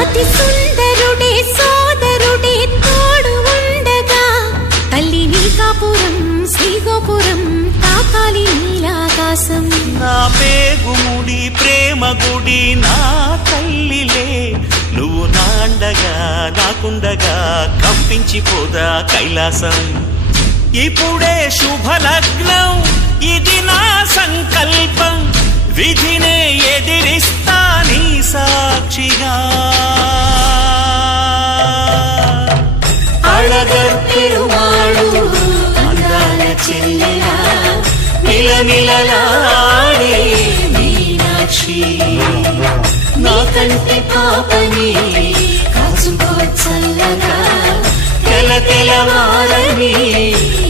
అతి సుందరుడే సోదరుడే తోడు ఉండగా తల్లి నీ కాపురం శ్రీగోపురం తాకాలి నీలాకాశం. నా పేగుముడి ప్రేమ గుడి నా తల్లిలే నువ్వు నాండగా నాకుండగా కంపించిపోదా కైలాసం. ఇప్పుడే శుభలగ్నం ఇది నా సంకల్పం విధినే ఎదిరిస్తా నీ సాక్షిగా. అళగర్ పెరుమాళు అందాల చెల్లెలా మిలమిలలాడే మీనాక్షి నీ కంటి పాపని కాచుకో చల్లగా తెల తెలవారని